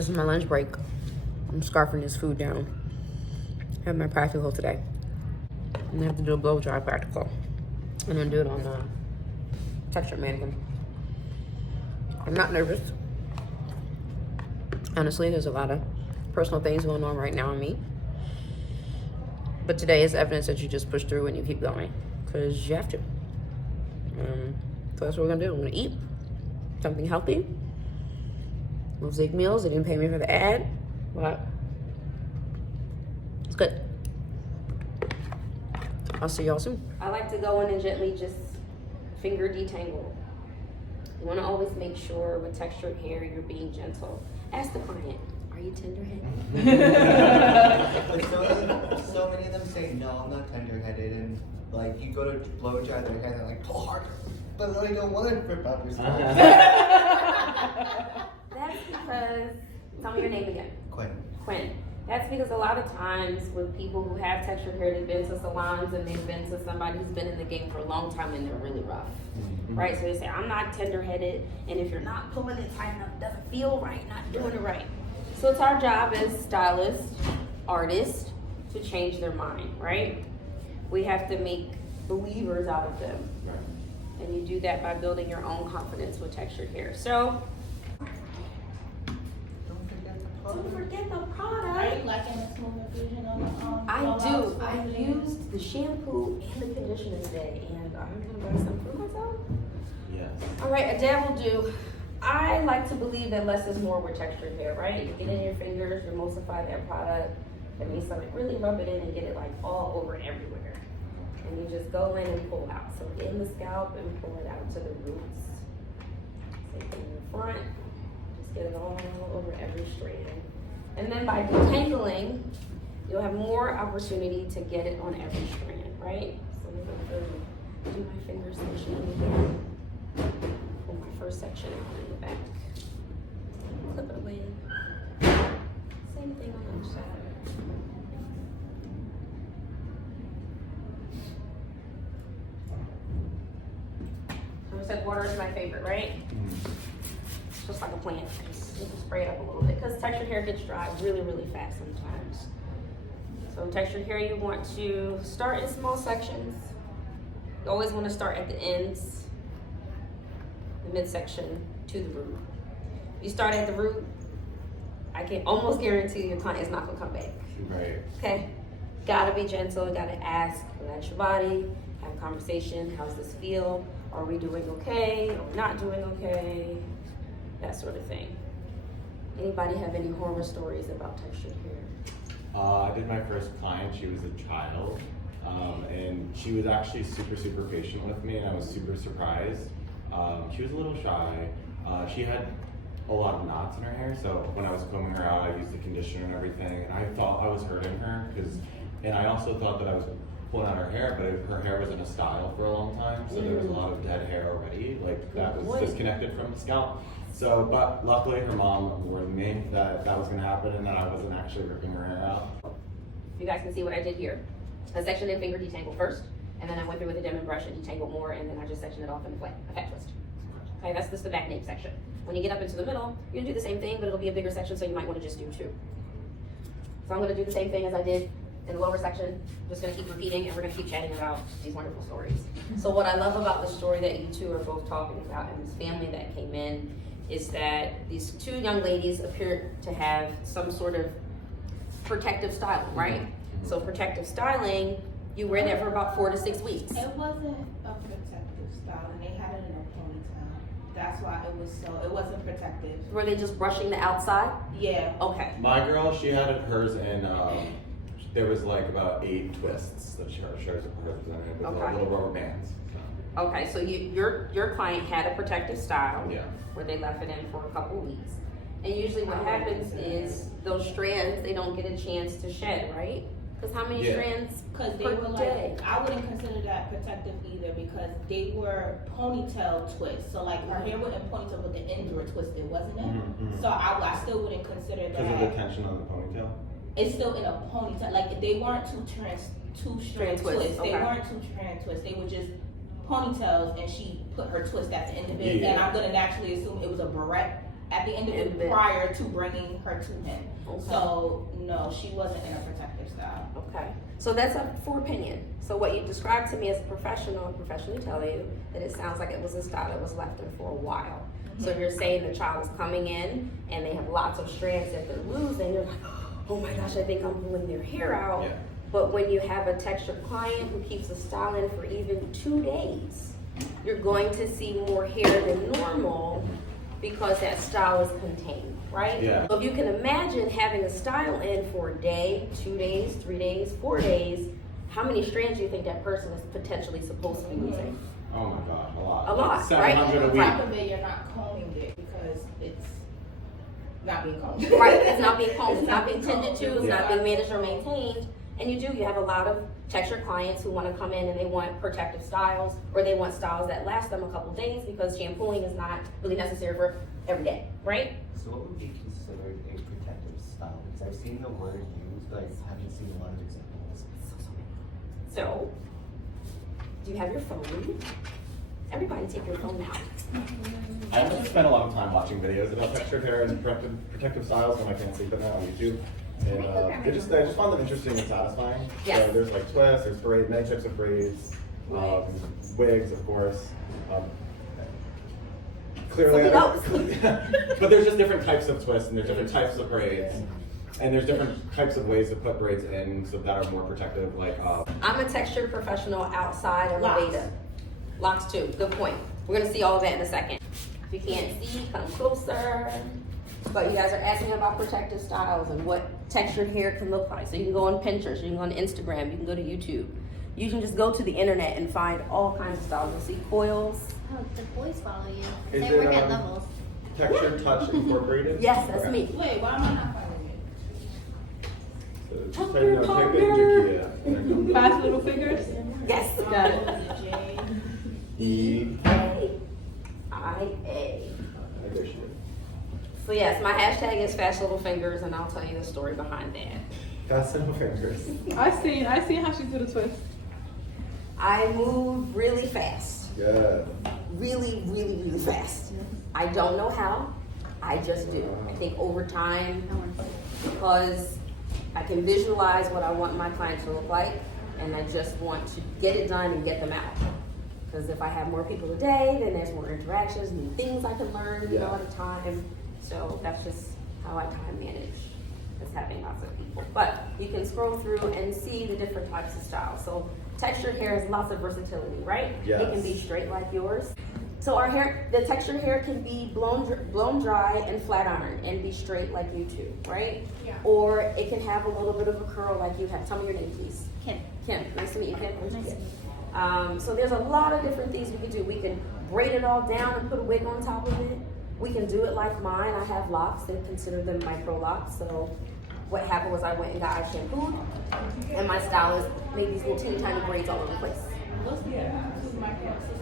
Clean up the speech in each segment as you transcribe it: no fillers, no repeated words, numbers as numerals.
This is my lunch break. I'm scarfing this food down. I have my practical today. And I have to do a blow dry practical. And then do it on the texture mannequin. I'm not nervous. Honestly, there's a lot of personal things going on right now in me. But today is evidence that you just push through and you keep going. Because you have to. So that's what we're gonna do. We're gonna eat something healthy. Mosaic Meals, they didn't pay me for the ad, but it's good. I'll see y'all soon. I like to go in and gently just finger detangle. You wanna always make sure with textured hair you're being gentle. Ask the client, are you tender-headed? So many of them say, no, I'm not tender-headed, and like you go to blow dry their hair, they're like, pull harder, but I don't want to rip out your scalp. That's because, tell me your name again. Quinn. That's because a lot of times with people who have textured hair, they've been to salons and they've been to somebody who's been in the game for a long time and they're really rough. Right? So they say, I'm not tender-headed, and if you're not pulling it tight enough, it doesn't feel right, not doing it right. So it's our job as stylists, artists, to change their mind, right? We have to make believers out of them. And you do that by building your own confidence with textured hair. So, don't forget the product. Are you liking the smooth infusion on the I do. I used the shampoo and the conditioner today, and I'm gonna buy some for myself. Yes. All right, a dab will do. I like to believe that less is more with textured hair, right? You get in your fingers, you emulsify that product. That means something, really rub it in and get it like all over everywhere. And you just go in and pull out. So in the scalp and pull it out to the roots. Same thing in the front. Just get it all over every strand. And then by detangling, you'll have more opportunity to get it on every strand, right? So we're gonna go do my finger section again. Pull my first section out in the back. Clip it away. Same thing on the other side. I said water is my favorite, right? It's just like a plant. Just spray it up a little bit because textured hair gets dry really, really fast sometimes. So in textured hair, you want to start in small sections. You always want to start at the ends, the midsection to the root. If you start at the root, I can almost guarantee your client is not gonna come back. Right. Okay? Gotta be gentle, gotta ask, relax your body, have a conversation, how's this feel? Are we doing okay? Are we not doing okay? That sort of thing. Anybody have any horror stories about textured hair? I did my first client, she was a child, and she was actually super patient with me, and I was super surprised. She was a little shy. She had a lot of knots in her hair, so when I was combing her out, I used the conditioner and everything, and I thought I was hurting her, and I also thought that I was pulling out her hair, but her hair was in a style for a long time, so there was a lot of dead hair already, like that was disconnected from the scalp. So, but luckily her mom warned me that that was gonna happen and that I wasn't actually ripping her hair out. You guys can see what I did here. I sectioned in finger detangle first, and then I went through with a Denman brush and detangled more, and then I just sectioned it off in a fat twist. Okay, that's just the back nape section. When you get up into the middle, you're gonna do the same thing, but it'll be a bigger section, so you might wanna just do two. So I'm gonna do the same thing as I did in the lower section. Just gonna keep repeating, and we're gonna keep chatting about these wonderful stories. So what I love about the story that you two are both talking about, and this family that came in, is that these two young ladies appear to have some sort of protective styling, right? So protective styling, you wear that for about 4 to 6 weeks. It wasn't a protective style, and they had it in a ponytail. That's why it wasn't protective. Were they just brushing the outside? Yeah. Okay. My girl, she had hers in, there was like about 8 twists that hers was in with little rubber bands. So. Okay, so your client had a protective style. Yeah. Where they left it in for a couple weeks. And usually what happens is those strands, they don't get a chance to shed, right? Because how many strands Because they per were day? like, I wouldn't consider that protective either because they were ponytail twists. So like her hair wasn't ponytail, but the ends were twisted, wasn't it? So I still wouldn't consider that. Because of the tension on the ponytail? It's still in a ponytail. Like they weren't two strand twists. Okay. They weren't two strand twists. They were just ponytails, and she put her twist at the end of it. Yeah. And I'm gonna naturally assume it was a barrette at the end of And it then- prior to bringing her to him. Okay. So no, she wasn't in a protective style. Okay, so that's up for opinion. So what you described to me as a professional, I'm professionally telling you that it sounds like it was a style that was left in for a while. So you're saying the child is coming in and they have lots of strands that they're losing, you're like, oh my gosh, I think I'm pulling their hair out. Yeah. But when you have a textured client who keeps a style in for even 2 days, you're going to see more hair than normal because that style is contained, right? Yeah. So if you can imagine having a style in for a day, 2 days, 3 days, 4 days, how many strands do you think that person is potentially supposed to be losing? Oh my god, a lot. A lot, Like right? 700 a On week. top of it, you're not combing it because it's not being combed. Right, it's not being combed, it's not being tended to, it's Yeah. not being managed or maintained. And you have a lot of textured clients who want to come in and they want protective styles, or they want styles that last them a couple days because shampooing is not really necessary for every day, right? So what would be considered a protective style? Because I've seen the word used, but I haven't seen a lot of examples. So, do you have your phone? Everybody take your phone out. I haven't spent a lot of time watching videos about textured hair and protective styles when I can't sleep at night on YouTube. And I just find them interesting and satisfying. Yes. So there's like twists, there's braids, many types of braids, wigs, of course. Clearly, but there's just different types of twists and there's different types of braids. And there's different types of ways to put braids in so that are more protective, like I'm a textured professional outside of Locks. Aveda. Locks too, good point. We're gonna see all of that in a second. If you can't see, come closer. But you guys are asking about protective styles and what textured hair can look like. So you can go on Pinterest, you can go on Instagram, you can go to YouTube. You can just go to the internet and find all kinds of styles. You'll see coils. Oh, the boys follow you. Is They it, work at levels. textured touch incorporated. Yes, that's Okay. me. Wait, why am I not following So just Tuck type your in partner. Jakia. There you go. Fast little fingers. Yes. it? Got it. Was it J? E. IA. There she is. So yes, my hashtag is fast little fingers, and I'll tell you the story behind that. Fast little fingers. I seen how she do the twist. I move really fast. Good. Really, really, really fast. I don't know how. I just do. I think over time, because I can visualize what I want my clients to look like, and I just want to get it done and get them out. Because if I have more people a day, then there's more interactions, new things I can learn, Yeah. at a time. So that's just how I time manage. It's having lots of people. But you can scroll through and see the different types of styles. So textured hair has lots of versatility, right? Yes. It can be straight like yours. So our hair, the textured hair can be blown dry and flat ironed and be straight like you two, right? Yeah. Or it can have a little bit of a curl like you have. Tell me your name, please. Kim. Kim, nice to meet you, Kim. Nice to meet you. So there's a lot of different things we can do. We can braid it all down and put a wig on top of it. We can do it like mine. I have locks and consider them micro locks. So what happened was I went and got eye shampooed, and my stylist made these little teeny tiny braids all over the place. What's the micro system?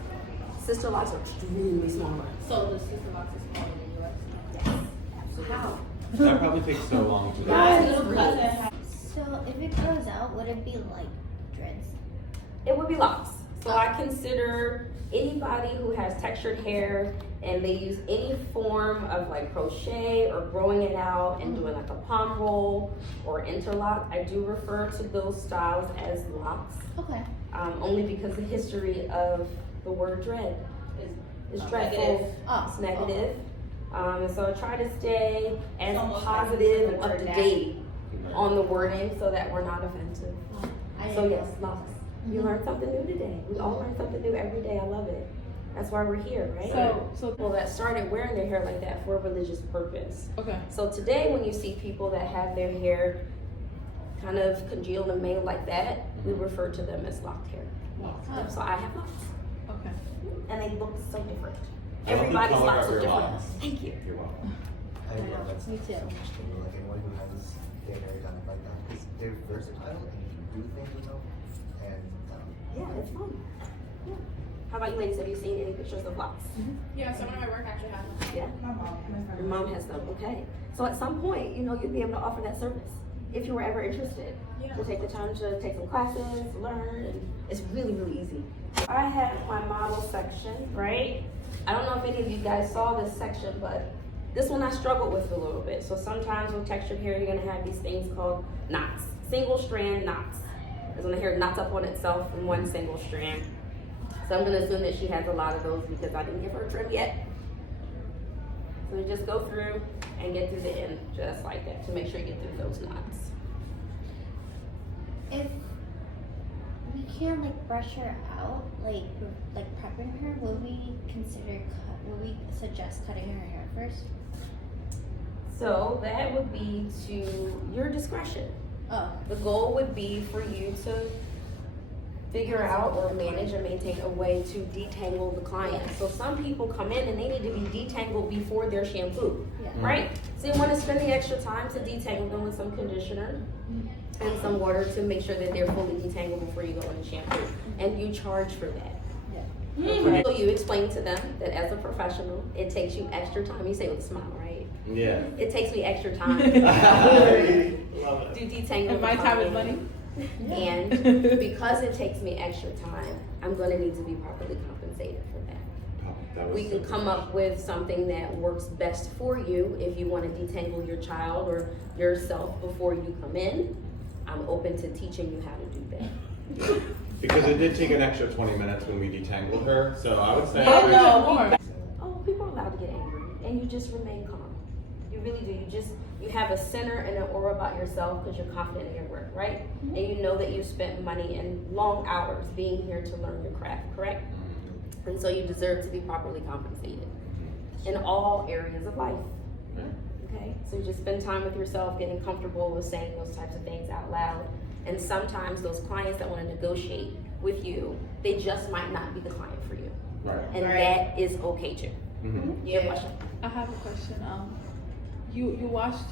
Sister locks are extremely small. So the system box is smaller than yours? Yes, absolutely. How? That probably takes so long to do. My little cousin had So if it grows out, would it be like dreads? It would be locks. So I consider anybody who has textured hair and they use any form of like crochet or growing it out and doing like a palm roll or interlock, I do refer to those styles as locks. Okay. Only because the history of the word dread is dreadful. negative. Oh. It's negative. And so I try to stay as It's almost positive like and up the to word date on the wording so that we're not offensive. I So didn't yes, know. locks. You learn something new today. We all learn something new every day. I love it. That's why we're here, right? So People that started wearing their hair like that for a religious purpose. okay. So today when you see people that have their hair kind of congealed and mangled like that, we refer to them as locked hair. Oh. So I have locks. Okay. And they look so different. I love the Everybody's color locks of are your different. locks. Thank you. You're welcome. I love that Me stuff too. so much to me. Like anyone who has their hair done like that, because they're versatile and you can do things with them. And Yeah, it's fun. Yeah. How about you ladies? Have you seen any pictures of locks? Yeah, someone at my work actually has one. Yeah. my mom. Your mom has them, okay. So at some point, you'll be able to offer that service if you were ever interested. Yeah. To take the time to take some classes, learn, and it's really, really easy. I have my model section, right? I don't know if any of you guys saw this section, but This one I struggled with a little bit. So sometimes with textured hair, you're gonna have these things called knots, single strand knots. It's gonna hair knots up on itself in one single strand. So I'm gonna assume that she has a lot of those because I didn't give her a trim yet. So we just go through and get through the end just like that to make sure you get through those knots. If we can't like brush her out, like prepping her, would we suggest cutting her hair first? So that would be to your discretion. Oh. The goal would be for you to figure out or manage and maintain a way to detangle the client. So some people come in and they need to be detangled before they're shampooed, Yeah. right? So you want to spend the extra time to detangle them with some conditioner and some water to make sure that they're fully detangled before you go in and shampoo. And you charge for that. Yeah. So you explain to them that as a professional, it takes you extra time. You say it with a smile, right? Yeah. It takes me extra time Love it. to detangle And my the time is client. money. And because it takes me extra time, I'm gonna need to be properly compensated for that. Oh, that was We can so come good. up with something that works best for you. If you wanna detangle your child or yourself before you come in, I'm open to teaching you how to do that. Because it did take an extra 20 minutes when we detangled her, so I would say. Yeah, no, More. Oh, people are allowed to get angry, and you just remain calm. You really do. You have a center and an aura about yourself because you're confident in your work, right? And you know that you spent money and long hours being here to learn your craft, correct? And so you deserve to be properly compensated in all areas of life. Okay, so you just spend time with yourself, getting comfortable with saying those types of things out loud. And sometimes those clients that want to negotiate with you, they just might not be the client for you. Right. And Right. that is okay too. Mhm. Your question. I have a question. You washed.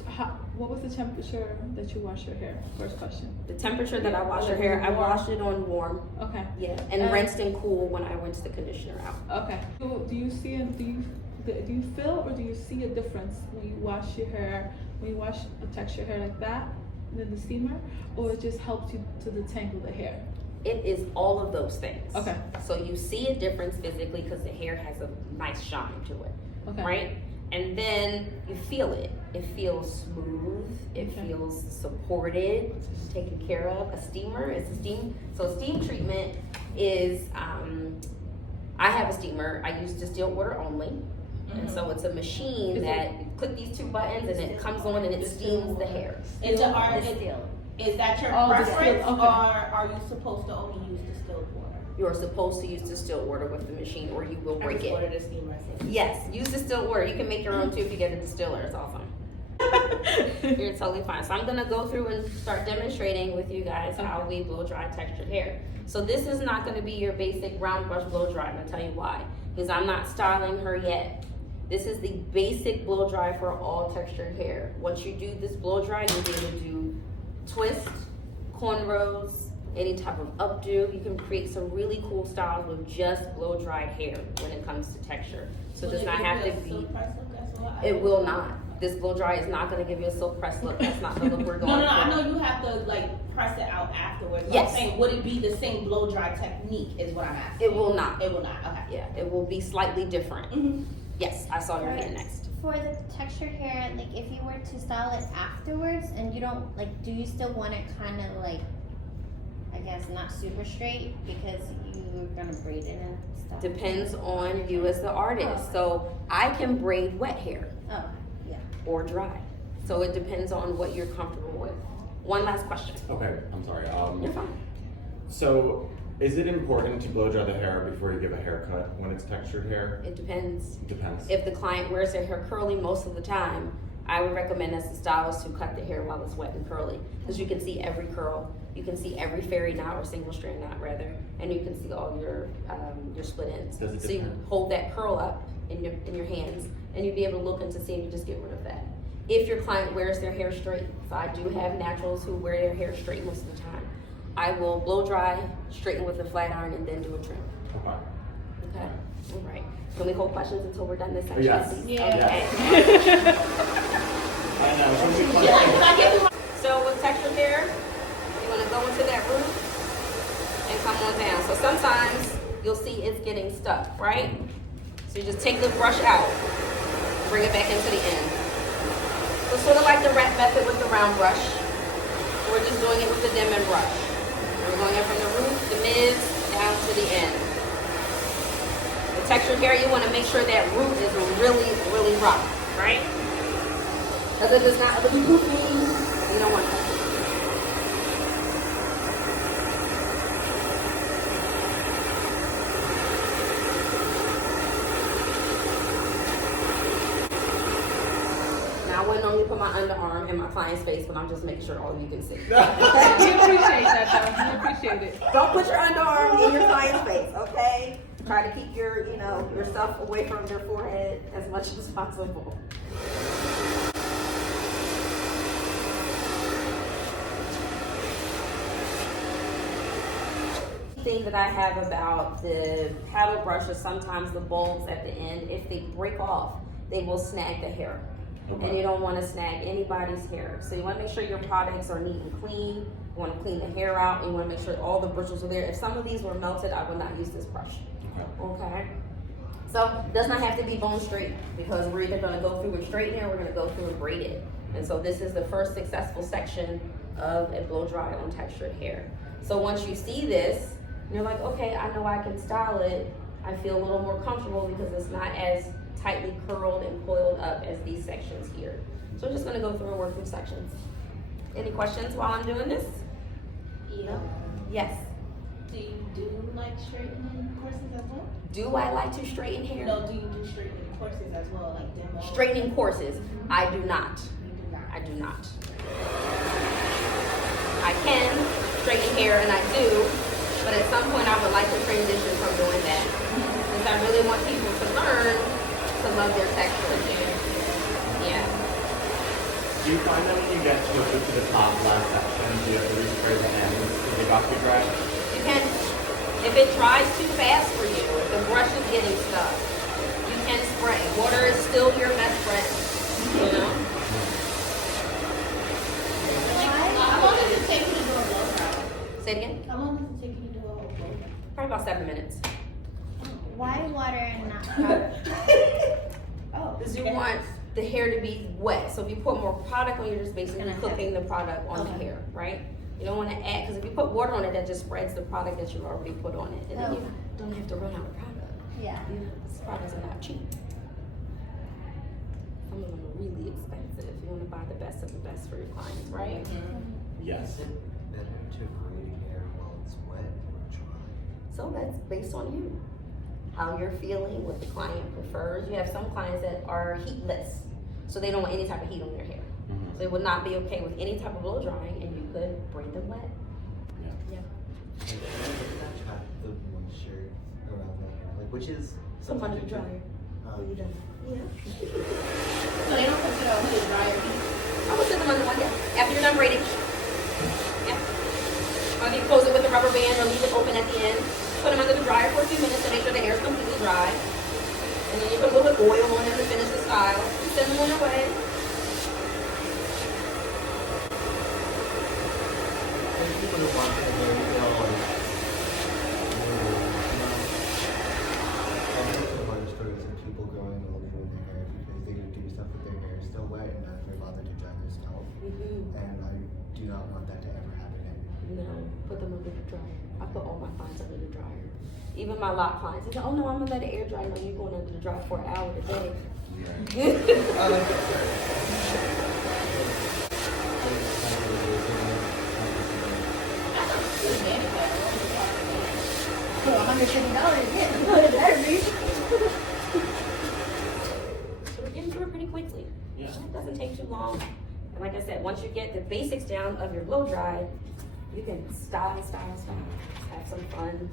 What was the temperature that you washed your hair? First question. The temperature that I wash your hair, I wash it on warm. Okay. Yeah, and rinsed and cool when I rinse the conditioner out. Okay. Do you see and do you feel or do you see a difference when you wash your hair, when you wash or texture hair like that, than the steamer, or it just helps you to detangle the hair? It is all of those things. Okay. So you see a difference physically because the hair has a nice shine to it, Okay. right? And then you feel it. It feels smooth. It Okay. feels supported, taken care of. A steamer is a steam. So steam treatment is, I have a steamer. I use distilled water only. And so it's a machine Is that you click these two buttons and it comes on and it steams the hair. Is that your Oh, preference, distilled, okay. or are you supposed to only use distilled water? You're supposed to use distilled water with the machine or you will break it. Order the steamer. Yes, use distilled water. You can make your own too if you get a distiller. It's awesome. You're totally fine. So I'm gonna go through and start demonstrating with you guys how we blow dry textured hair. So this is not gonna be your basic round brush blow dry. I'm gonna tell you why. Because I'm not styling her yet. This is the basic blow dry for all textured hair. Once you do this blow dry, you'll be able to do twist, cornrows, any type of updo. You can create some really cool styles with just blow dried hair when it comes to texture. So it does not have to be, it will not. This blow dry is not gonna give you a silk press look. That's not the look we're going No, for. I know you have to like press it out afterwards. But Yes. I'm saying, would it be the same blow dry technique is what I'm asking. It will not. It will not, okay. Yeah, it will be slightly different. Mhm. Yes, I saw your hand next. For the textured hair, like if you were to style it afterwards and you don't like, do you still want it kind of like, I guess not super straight because you're gonna braid it and stuff? Depends on you as the artist. So I can braid wet hair Oh, yeah. or dry. So it depends on what you're comfortable with. One last question. Okay, I'm sorry. You're fine. So, is it important to blow dry the hair before you give a haircut when it's textured hair? It depends. Depends. If the client wears their hair curly most of the time, I would recommend as a stylist to cut the hair while it's wet and curly. Because you can see every curl. You can see every fairy knot or single strand knot rather. And you can see all your split ends. Does it So you depend? hold that curl up in your hands and you'd be able to look into see if you just get rid of that. If your client wears their hair straight, so I do have naturals who wear their hair straight most of the time, I will blow dry, straighten with a flat iron, and then do a trim. Okay. Okay? All right. Can we hold questions until we're done this section? Yes. please? Yeah. Okay. I know. Some people Yeah, like, 'cause I get So with textured hair, you want to go into that root and come on down. So sometimes you'll see it's getting stuck, right? So you just take the brush out bring it back into the end. So sort of like the wrap method with the round brush. We're just doing it with the Denman brush. We're going in from the root, the mids, down to the end. The textured hair, you want to make sure that root is really, really rough, right? Because if it's not, you don't want that. Now, I wouldn't normally put my underarm in my client's face, but I'm just making sure all of you can see. We appreciate that, though. We appreciate it. Don't put your underarm in your client's face, okay? Try to keep your, yourself away from their forehead as much as possible. Thing that I have about the paddle brush is sometimes the bulbs at the end, if they break off, they will snag the hair. Okay. And you don't want to snag anybody's hair. So you want to make sure your products are neat and clean. You want to clean the hair out. And you want to make sure all the bristles are there. If some of these were melted, I would not use this brush. Okay. So it does not have to be bone straight, because we're either going to go through with straighten or we're going to go through and braid it. And so this is the first successful section of a blow dry on textured hair. So once you see this, you're like, okay, I know I can style it. I feel a little more comfortable because it's not as tightly curled and coiled up as these sections here. So I'm just gonna go through and work through sections. Any questions while I'm doing this? Yeah. Yes. Do you do like straightening courses as well? Do I like to straighten hair? No, do you do straightening courses as well, like demo? Straightening courses, I do not. You do not. I do not. I can straighten hair, and I do, but at some point I would like to transition from doing that. Since I really want people to learn to love their texture. Yeah. Do you find that when you get closer to the top last section, do you have to respray the ends to get off the dry? You can, if it dries too fast for you, if the brush is getting stuck, you can spray. Water is still your best friend, you know? How long does it take you to do a blow dry? Say it again? How long does it take you to do a whole blow dry? Probably about 7 minutes. Why water and not product? Oh. Because you want the hair to be wet. So if you put more product on, you're just basically Gonna have cooking the product on the Okay. hair, right? You don't want to add, because if you put water on it, that just spreads the product that you've already put on it. And then you don't have to run out of product. Yeah. You know, these products are not cheap. Some of them are really expensive. You want to buy the best of the best for your clients, right? Yes. Is it better to braid hair while it's wet or dry? So that's based on you. How you're feeling, what the client prefers. You have some clients that are heatless, so they don't want any type of heat on their hair. So it would not be okay with any type of blow drying, and you could braid them wet. Yeah. Like, can I trap the moisture around the hair? Like, which is Some under the something dryer. Oh, you done? Yeah. So they don't consider a hooded dryer heat? I would sit them under one, yeah. After you're done braiding. Yeah. Or you close it with a rubber band or leave it open at the end. Put them under the dryer for a few minutes to make sure the hair is completely dry. And then you put a little bit of oil on them to finish the style. Send them on their way. There's people who want their hair to go like, I've heard some horror stories of people growing older in their hair because they would do stuff with their hair still wet and not very bothered to dry their scalp. And I do not want that to ever happen again. No, put them under the dryer. I put all my clients under the dryer. Even my lock clients. They say, oh no, I'm gonna let it air dry. No, you're going under the dryer for an hour a day. For $150, yeah. It better be. So we're getting through it pretty quickly. Yeah. It doesn't take too long. And like I said, once you get the basics down of your blow dry, you can style. Have some fun.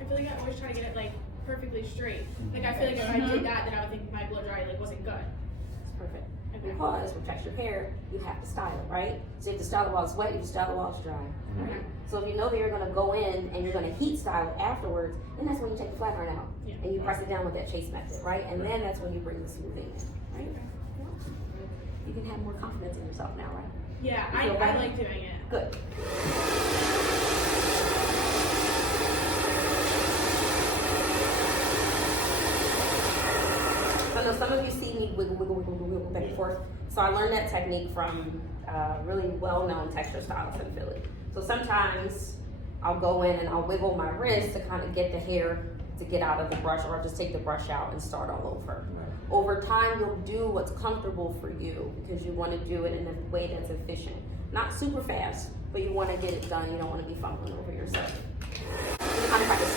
I feel like I always try to get it like perfectly straight. Like I feel like if I did that, then I would think my blow dry like wasn't good. It's perfect. Okay. Because with textured hair, you have to style it, right? So you have to style it while it's wet, you have to style it while it's dry, right? So if you know that you're gonna go in and you're gonna heat style it afterwards, then that's when you take the flat iron out. Yeah. And you press it down with that chase method, right? And then that's when you bring the smoothing in, right? You can have more confidence in yourself now, right? Yeah, You I feel better? like doing it. Good. know some of you see me wiggle back and forth. So I learned that technique from really well-known texture stylists in Philly. So sometimes I'll go in and I'll wiggle my wrist to kind of get the hair to get out of the brush, or I'll just take the brush out and start all over. Over time, you'll do what's comfortable for you because you want to do it in a way that's efficient. Not super fast, but you want to get it done. You don't want to be fumbling over yourself. Kind of practice.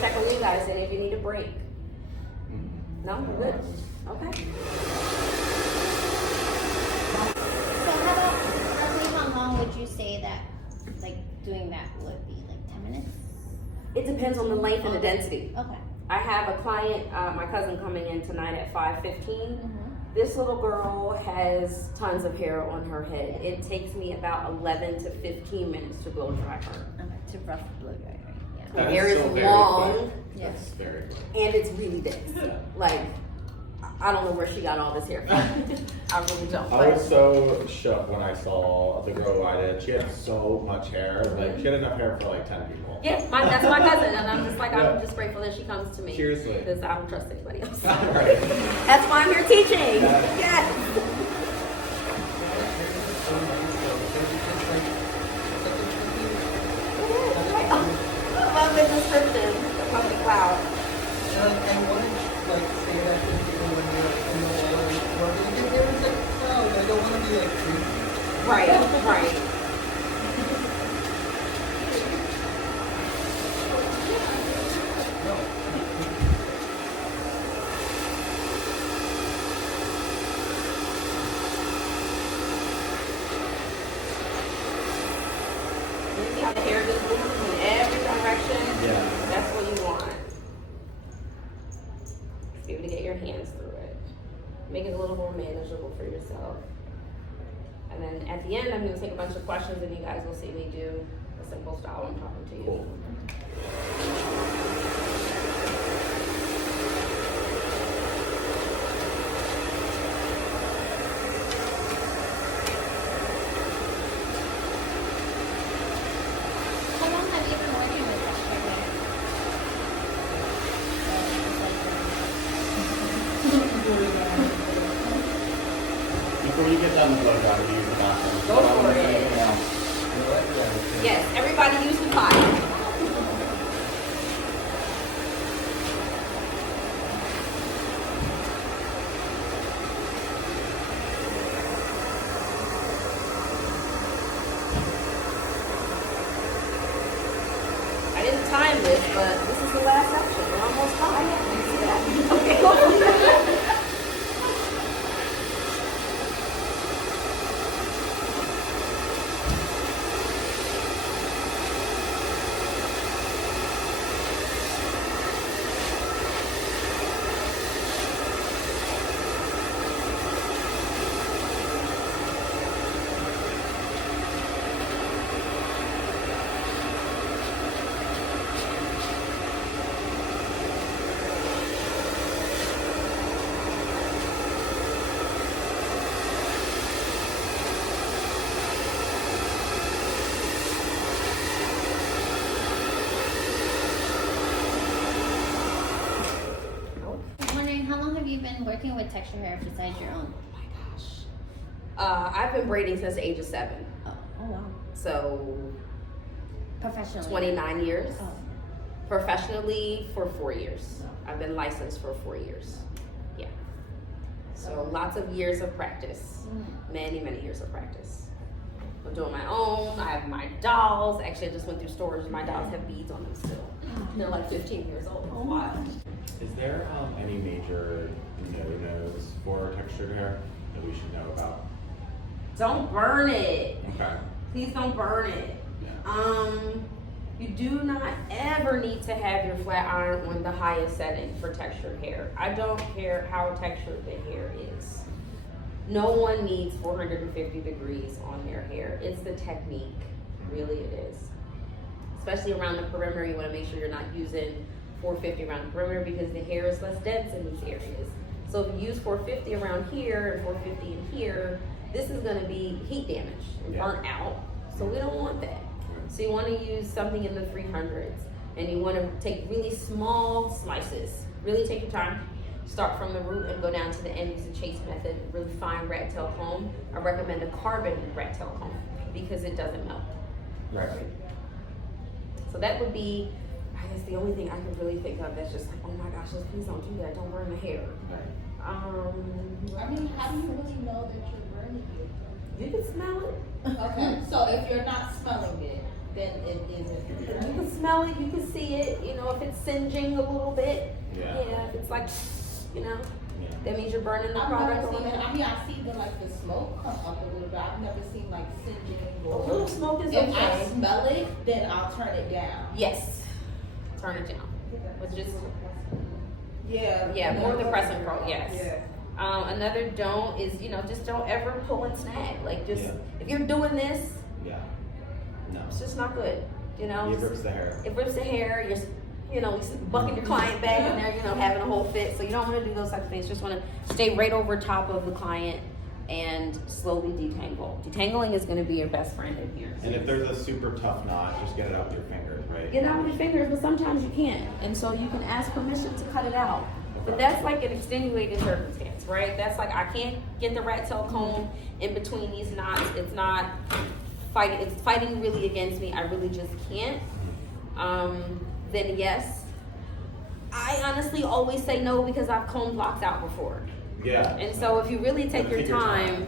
Check on you guys, and if you need a break. No, we're good. Okay. So how about roughly how long would you say that like doing that would be? Like 10 minutes? It depends on the length and the density. Okay. I have a client, my cousin coming in tonight at 5:15. This little girl has tons of hair on her head. It takes me about 11 to 15 minutes to blow dry her. Okay, to rough blow dry. Yeah. Her That hair is is so very long, quick. Yeah. That's very quick. and it's really dense. Yeah. Like, I don't know where she got all this hair from. I really don't. I was so shook when I saw the girl who I did. She had so much hair. Like, she had enough hair for like 10 people. Yeah, that's my cousin, and I'm just like, I'm just grateful that she comes to me. Seriously. Because I don't trust anybody else. Right. That's why I'm here teaching. Yeah. Yes. I love the description. The public cloud. And what did you like say that to people when you're in the water? Like, there was like, oh, I don't want to be like creepy. Right. You see how the hair just moves in every direction? Yeah. That's what you want. Just be able to get your hands through it. Make it a little more manageable for yourself. And then at the end, I'm going to take a bunch of questions, and you guys will see me do a simple style I'm talking to you. Cool. How long have you been working with texture hair? Before you get done the blow dry, you use the bathroom. Go for it. Yes, everybody use the pot. I didn't time this, but this is the last section. We're almost done. You see that? Okay, cool. I'm wondering how long have you been working with texture hair besides your own? Oh my gosh. I've been braiding since the age of 7. Oh wow. So Professionally. 29 years. Oh. Professionally for 4 years. I've been licensed for 4 years. Yeah. So lots of years of practice. Many, many years of practice. I'm doing my own. I have my dolls. Actually, I just went through stores. My dolls have beads on them still. They're like 15 years old. Oh my. Is there any major no-nos for textured hair that we should know about? Don't burn it. Okay. Please don't burn it. Yeah. You do not ever need to have your flat iron on the highest setting for textured hair. I don't care how textured the hair is. No one needs 450 degrees on their hair. It's the technique, really it is. Especially around the perimeter, you want to make sure you're not using 450 around the perimeter because the hair is less dense in these areas. So if you use 450 around here and 450 in here, this is gonna be heat damage and Yeah. burnt out. So we don't want that. So you wanna use something in the 300s, and you wanna take really small slices. Really take your time. Start from the root and go down to the end. Use the chase method. Really fine rat tail comb. I recommend a carbon rat tail comb because it doesn't melt. Right. So that would be, I guess, the only thing I can really think of that's just like, oh my gosh, just please don't do that. Don't burn the hair. Right. I mean, how do you really know that you're burning it? You can smell it. Okay, so if you're not smelling it, then it isn't. You can smell it. You can see it. You know, if it's singeing a little bit. Yeah. If it's like, you know, Yeah. that means you're burning the I've product never a seen little. it. I mean, I see the smoke come up a little bit. I've never seen like singeing A or. little smoke is If I okay. smell it, then I'll turn it down. Yes. Turn it down. But just Yeah. more the pressing pro. Yes. Yeah. Another don't is, you know, just don't ever pull and snag. Like just Yeah. if you're doing this, Yeah. No. it's just not good. You know. It rips the hair. It rips the hair. You're, you know, bucking your client back and they're, you know, having a whole fit. So you don't want to do those types of things. Just want to stay right over top of the client and slowly detangle. Detangling is going to be your best friend in here. And if there's a super tough knot, just get it out with your fingers, right? Get out with your fingers, but sometimes you can't. And so you can ask permission to cut it out. But that's like an extenuating circumstance, right? That's like, I can't get the rat tail comb in between these knots. It's not fighting, it's fighting really against me. I really just can't. Then yes. I honestly always say no because I've combed locks out before. Yeah. And so if you really take Gotta your time,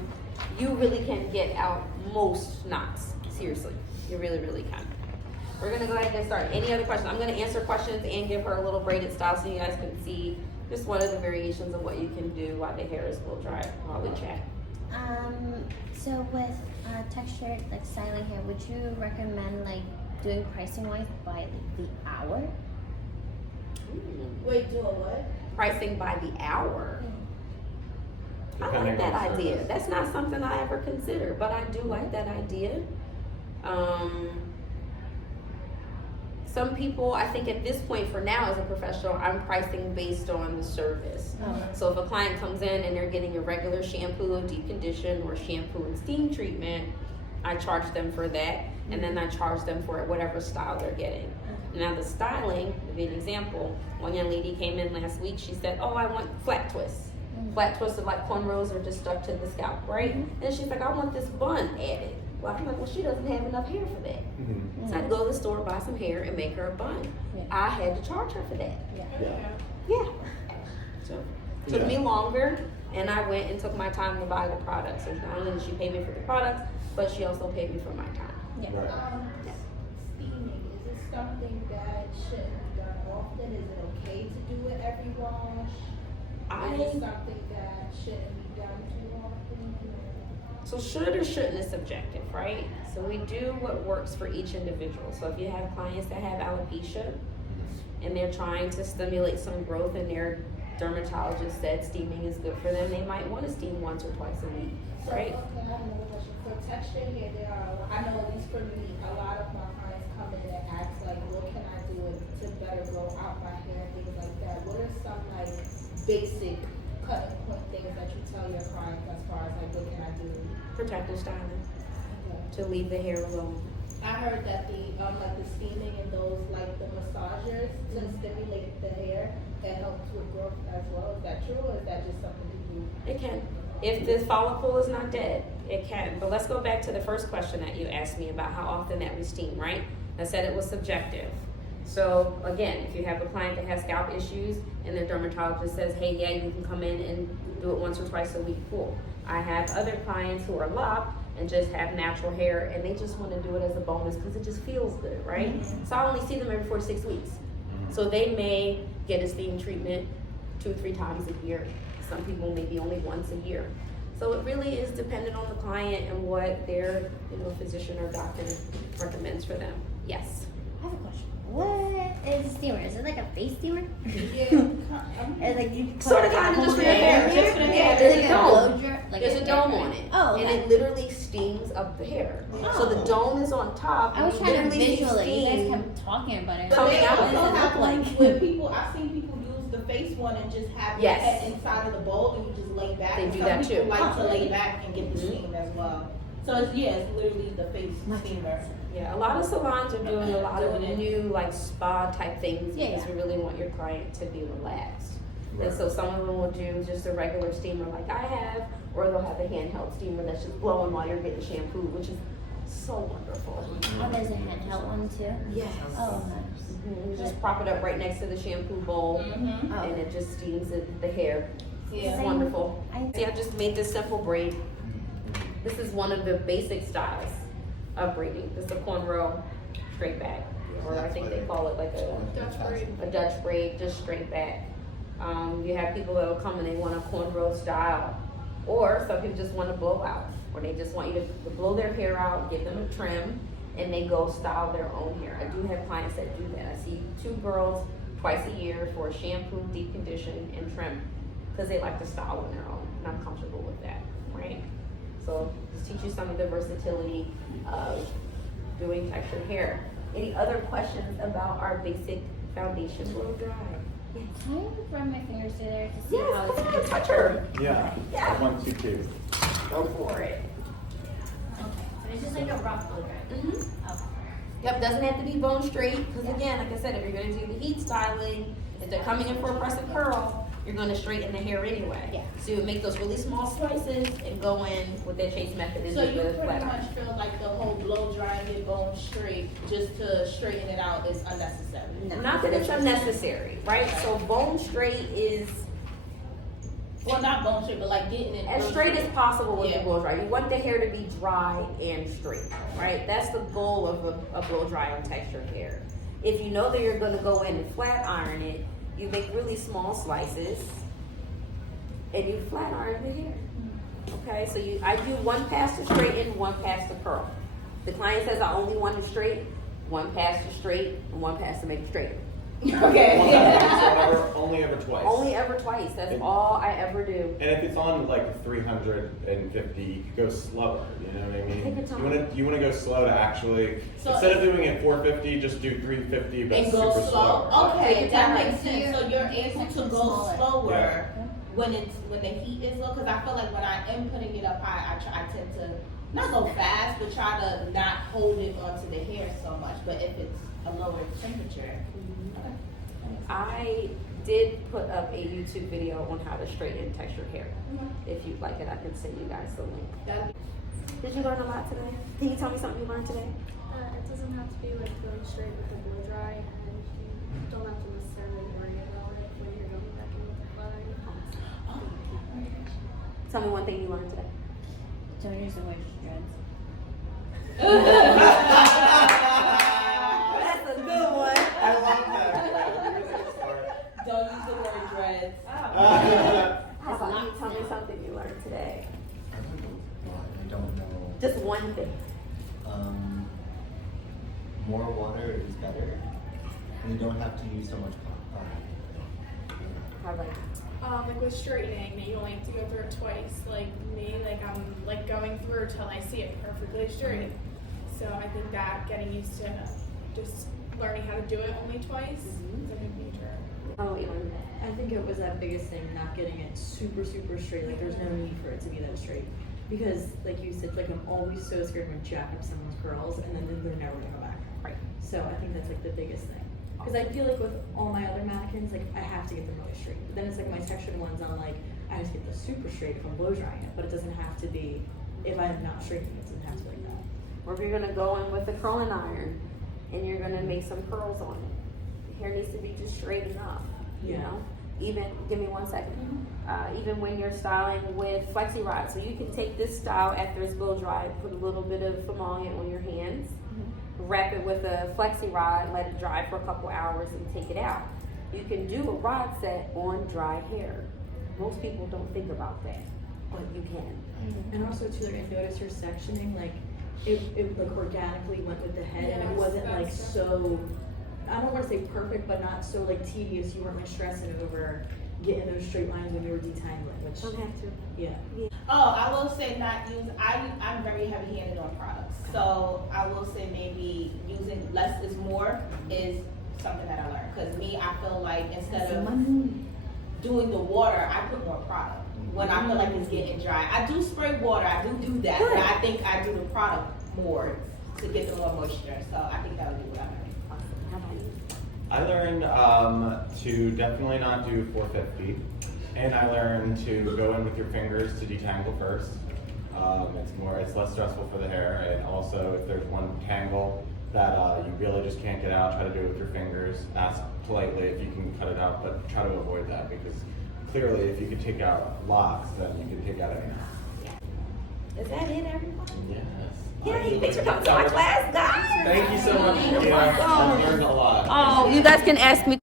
you really can get out most knots. Seriously. You really, really can. We're gonna go ahead and get started. Any other questions? I'm gonna answer questions and give her a little braided style so you guys can see just one of the variations of what you can do while the hair is blow dry while we chat. So with textured like styling hair, would you recommend like doing pricing wise by the hour? Wait, doing what? Pricing by the hour. I Depending like that on the idea. service. That's not something I ever considered, but I do like that idea. Some people, I think at this point for now as a professional, I'm pricing based on the service. So if a client comes in and they're getting a regular shampoo, deep condition, or shampoo and steam treatment, I charge them for that, and then I charge them for whatever style they're getting. Now the styling, to be an example, one young lady came in last week, she said, oh, I want flat twists. Flat twists are like cornrows or just stuck to the scalp, right? And she's like, I want this bun added. Well, I'm like, well, she doesn't have enough hair for that. Mhm. So I had to go to the store, buy some hair, and make her a bun. Yeah. I had to charge her for that. Yeah. Yeah. So it took me longer, and I went and took my time to buy the products. So not only did she pay me for the products, but she also paid me for my time. Yeah. Right. Steaming, is it something that shouldn't be done often? Is it okay to do it every wash? Is it something that shouldn't be done too often? So should or shouldn't is subjective, right? So we do what works for each individual. So if you have clients that have alopecia and they're trying to stimulate some growth and their dermatologist said steaming is good for them, they might want to steam once or twice a week, right? So, okay, I have another question. For texture hair, I know at least for me, a lot of my clients come in and ask like, what can I do to better grow out my hair and things like that. What are some like basic cutting point things that you tell your clients as far as like, what can I do? Protective styling to leave the hair alone. I heard that the like the steaming and those like the massagers to stimulate the hair that helps with growth as well. Is that true, or is that just something you do? It can. If the follicle is not dead, it can. But let's go back to the first question that you asked me about how often that we steam, right? I said it was subjective. So again, if you have a client that has scalp issues and their dermatologist says, hey, yeah, you can come in and do it once or twice a week, cool. I have other clients who are locked and just have natural hair and they just want to do it as a bonus because it just feels good, right? So I only see them every 4 to 6 weeks. So they may get a steam treatment 2 or 3 times a year. Some people maybe only once a year. So it really is dependent on the client and what their physician or doctor recommends for them. Yes. I have a question. What is a steamer? Is it like a face steamer? Yeah. It's like you Sort of kind of just for your hair. Yeah, there's a dome. There's a dome on it. Oh, and okay. it literally steams up the hair. So the dome is on top. I was trying to literally visualize. You guys steam. kept talking about it. Coming out. What does it look like? When people, I've seen people use the face one and just have Yes. your head inside of the bowl and you just lay back? They do Some that people too. like to lay back and get the Mhm. steam as well. So it's, yeah, it's literally the face steamer. Yeah, a lot of salons are doing a lot of Doing it. new like spa type things Yeah, because we really want your client to be relaxed. Right. And so some of them will do just a regular steamer like I have, or they'll have a handheld steamer that's just blowing while you're getting shampoo, which is so wonderful. Oh, there's a handheld one too? Yes. Oh, nice. You just prop it up right next to the shampoo bowl, Mm-hmm. Oh. and it just steams the hair. Yeah. It's wonderful. I- See, I just made this simple braid. This is one of the basic styles of braiding. This is a cornrow straight back, or I think they call it like a Dutch braid, just straight back. You have people that will come and they want a cornrow style, or some people just want to blow out, or they just want you to blow their hair out, give them a trim, and they go style their own hair. I do have clients that do that. I see 2 girls twice a year for a shampoo, deep condition, and trim, because they like to style on their own, and I'm comfortable with that, right? So just teach you some of the versatility of doing textured hair. Any other questions about our basic foundation blow dry? Can I run my fingers through there to see Yes, how come on, it's touch her. Yeah. Yeah. 1, 2, 2. Go for it. Okay, so it's just like a rough blow dry. Mm-hmm. Okay. Yep, doesn't have to be bone straight, because again, like I said, if you're gonna do the heat styling, if they're coming in for a press and curl, you're gonna straighten the hair anyway. Yeah. So you would make those really small slices and go in with that chase method and So do you the pretty flat much iron. feel like the whole blow drying it bone straight just to straighten it out is unnecessary. No. Not that it's unnecessary, right? So bone straight is Well, not bone straight, but like getting it as real straight as possible with Yeah. the blow dry. You want the hair to be dry and straight, right? That's the goal of a blow dry or textured hair. If you know that you're gonna go in and flat iron it, you make really small slices and you flat iron the hair. Okay, so I do 1 pass to straighten, 1 pass to curl. The client says I only want it straight, 1 pass to straight, and 1 pass to make it straight. Okay. So only ever twice. Only ever twice, that's all I ever do. And if it's on like 350, you could go slower. You know what I mean? Take your time. You wanna go slow to actually So instead of doing it 450, just do 350, but And super go slow. slow. Okay, Take that your makes time. sense. So you're able to go Smaller. slower Yeah. when the heat is low. Because I feel like when I am putting it up high, I tend to not go fast, but try to not hold it onto the hair so much. But if it's a lower temperature, okay. I did put up a YouTube video on how to straighten textured hair. If you'd like it, I can send you guys the link. That'd be- Did you learn a lot today? Can you tell me something you learned today? It doesn't have to be like going straight with the blow dry, and you don't have to necessarily worry about it when you're going back in with the flat iron. Tell me one thing you learned today. Don't use the word dreads. That's a good one. I love that. Don't use the word dreads. How about you tell me something you learned today? I learned a lot. I don't know. Just one thing. More water is better. And you don't have to use so much How about you? Like with straightening, that you only have to go through it twice. Like me, like I'm like going through till I see it perfectly straight. So I think that getting used to just learning how to do it only twice is a big major. How about you learn? I think it was that biggest thing, not getting it super straight. Like there's no need for it to be that straight. Because like you said, like I'm always so scared when jack up someone's curls and then they're never gonna go back. Right. So I think that's like the biggest thing. Because I feel like with all my other mannequins, like I have to get them really straight. But then it's like my textured ones, I'm like, I have to get this super straight if I'm blow drying it. But it doesn't have to be, if I'm not straightening it, it doesn't have to be like that. Or if you're gonna go in with a curling iron and you're gonna make some curls on it, the hair needs to be just straight enough. You Yeah. know, even give me 1 second. Even when you're styling with flexi rod, so you can take this style after it's blow dried, put a little bit of emollient on your hands, wrap it with a flexi rod, let it dry for a couple hours, and take it out. You can do a rod set on dry hair. Most people don't think about that, but you can. And also too, like I noticed your sectioning, like it like organically went with the head and it Yes, wasn't like that's- so, I don't want to say perfect, but not so like tedious. You weren't like stressing over getting those straight lines when you were detangling, which Don't have to. yeah. Oh, I will say not use. I'm very heavy handed on products, so I will say maybe using less is more is something that I learned. Cause me, I feel like instead of doing the water, I put more product. When I feel like it's getting dry, I do spray water. I do that, but I think I do the product more to get the more moisture. So I think that would be what I learned. How about you? I learned to definitely not do 450, and I learned to go in with your fingers to detangle first. It's less stressful for the hair, and also if there's one tangle that you really just can't get out, try to do it with your fingers. Ask politely if you can cut it out, but try to avoid that because clearly if you can take out locks, then you can take out anything. Is that it, everyone? Yes. Yay, thanks for coming to my class, guys. Thank you so much, Kia. I've learned a lot. Oh, you guys can ask me